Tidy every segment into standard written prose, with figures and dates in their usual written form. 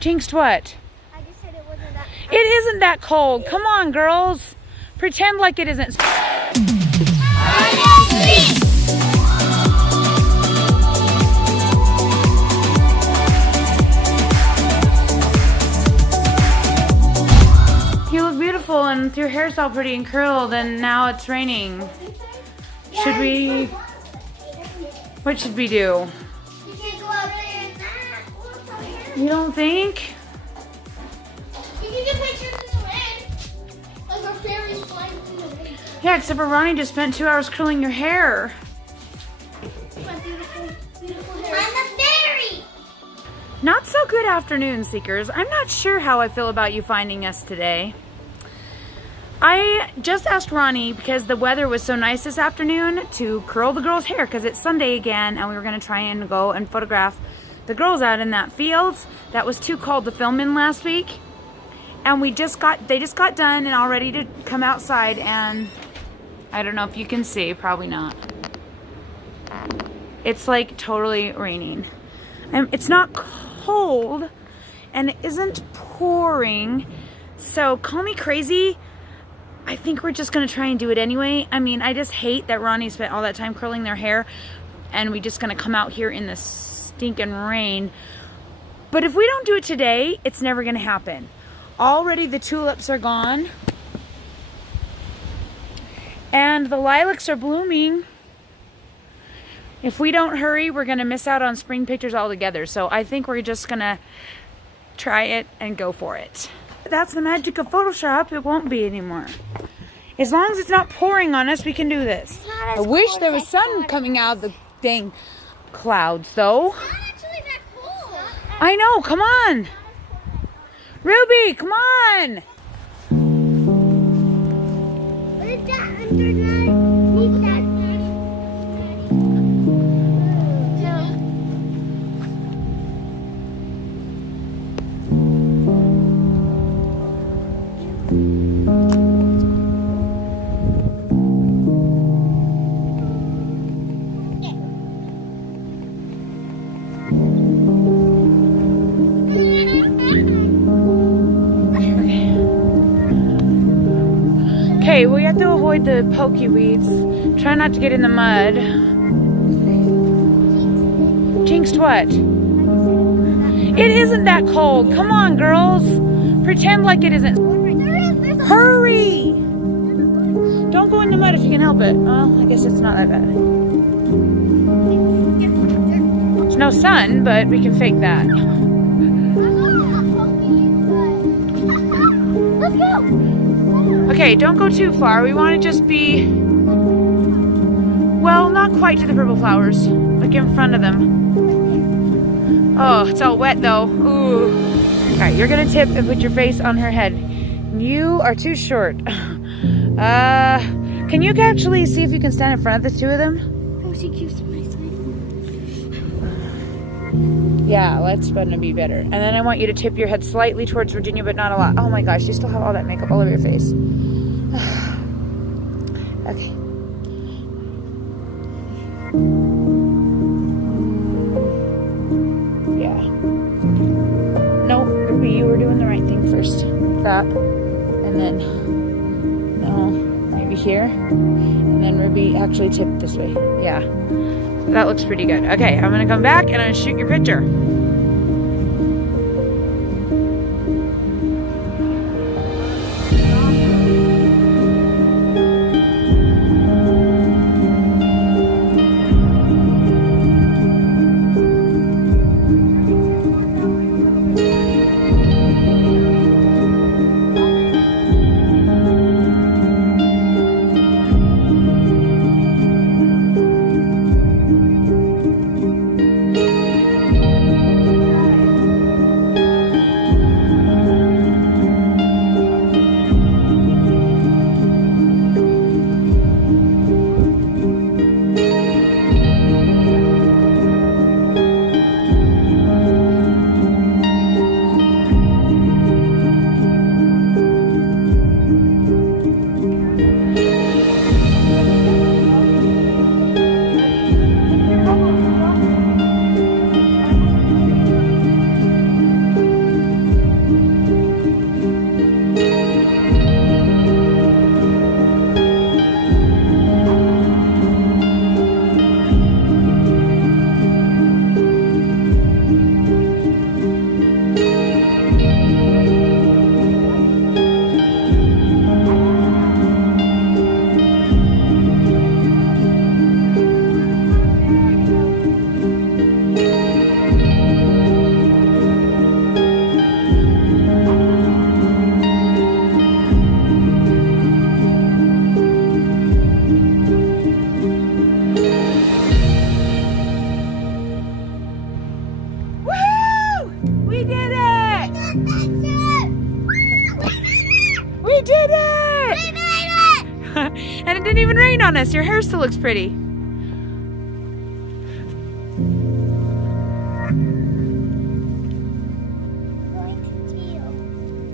Jinxed what? I just said it wasn't that cold. It isn't that cold. Come on, girls. Pretend like it isn't. Hyde and Seek! You look beautiful and your hair's all pretty and curled and now it's raining. Should we... What should we do? You can't go out there and that. You don't think? You can get pictures in the rain. Like our fairies flying in the rain. Yeah, except for Ronnie just spent 2 hours curling your hair. My beautiful, beautiful hair. I'm a fairy! Not so good afternoon, Seekers. I'm not sure how I feel about you finding us today. I just asked Ronnie, because the weather was so nice this afternoon, to curl the girls' hair because it's Sunday again and we were going to try and go and photograph the girls out in that field that was too cold to film in last week. And they just got done and all ready to come outside, and I don't know if you can see, probably not. It's like totally raining. It's not cold and it isn't pouring, so call me crazy. I think we're just gonna try and do it anyway. I mean, I just hate that Ronnie spent all that time curling their hair and we just gonna come out here in the stinking rain. But if we don't do it today, it's never gonna happen. Already the tulips are gone and the lilacs are blooming. If we don't hurry, we're gonna miss out on spring pictures altogether. So I think we're just gonna try it and go for it. That's the magic of Photoshop. It won't be anymore. As long as it's not pouring on us, we can do this. I wish there was sun coming out of the dang clouds, though. It's not actually that cold. I know. Come on. Ruby, come on. What is that underneath that? Okay, we have to avoid the pokey weeds. Try not to get in the mud. Jinxed what? It isn't that cold. Come on, girls. Pretend like it isn't. Hurry! Don't go in the mud if you can help it. Well, I guess it's not that bad. There's no sun, but we can fake that. Let's go! Okay, don't go too far. We want to just be, well, not quite to the purple flowers. Like in front of them. Oh, it's all wet though. Ooh. Alright, you're gonna tip and put your face on her head. You are too short. Can you actually see if you can stand in front of the two of them? Oh, she keeps to my side. Yeah, that's gonna be better. And then I want you to tip your head slightly towards Virginia, but not a lot. Oh my gosh, you still have all that makeup all over your face. Okay. Yeah. No, Ruby, you were doing the right thing first. That. And then, no, maybe here. And then Ruby, actually tip this way. Yeah. That looks pretty good. Okay, I'm gonna come back and I'm gonna shoot your picture. rained on us. Your hair still looks pretty.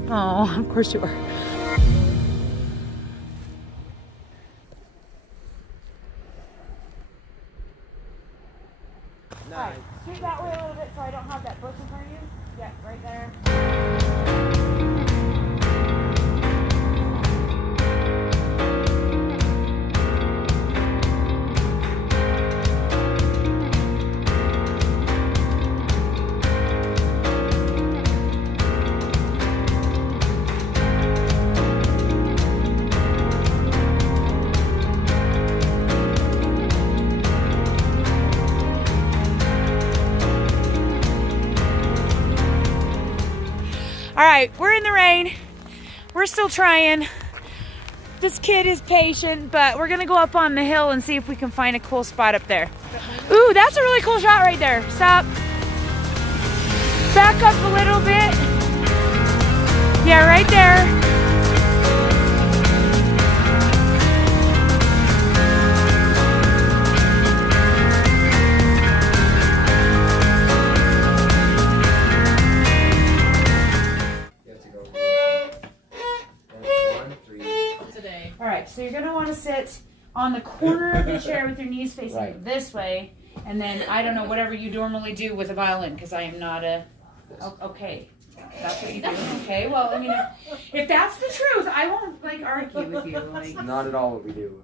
Oh, of course you are. Nice. Scoot that way a little bit so I don't have that bush in front of you. Yeah, right there. All right, we're in the rain. We're still trying. This kid is patient, but we're gonna go up on the hill and see if we can find a cool spot up there. Ooh, that's a really cool shot right there. Stop. Back up a little bit. Yeah, right there. So you're gonna want to sit on the corner of the chair with your knees facing this way, and then I don't know, whatever you normally do with a violin, because I am not a. Okay, that's what you do. Okay, well, I mean, if that's the truth, I won't like argue with you. Like, not at all what we do.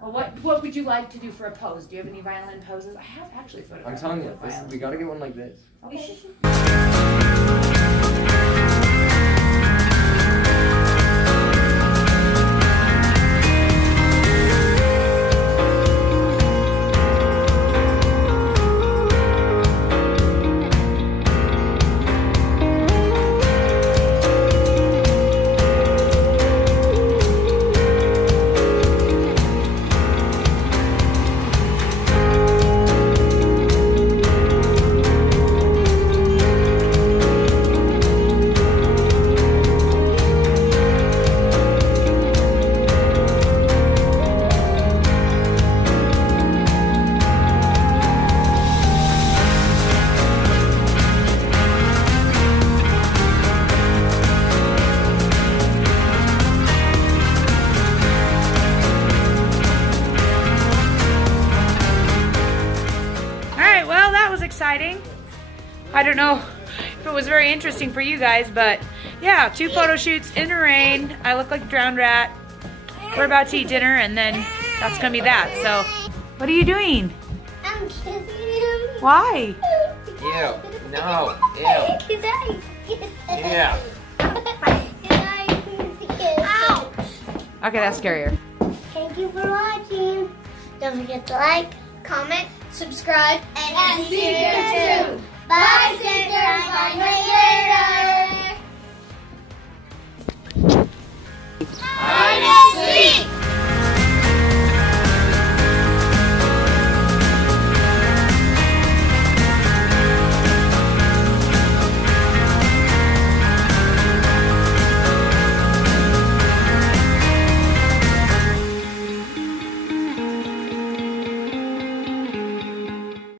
Well, what would you like to do for a pose? Do you have any violin poses? I have actually photographed. I'm telling you, we gotta get one like this. Okay. Exciting. I don't know if it was very interesting for you guys, but yeah, 2 photo shoots in the rain. I look like a drowned rat. We're about to eat dinner, and then that's gonna be that. So, what are you doing? I'm kissing him. Why? Ew. No. Ew. Yeah. Ouch. Okay, that's scarier. Thank you for watching. Don't forget to like, comment, subscribe, and see you soon. Bye, Xander. Bye, later.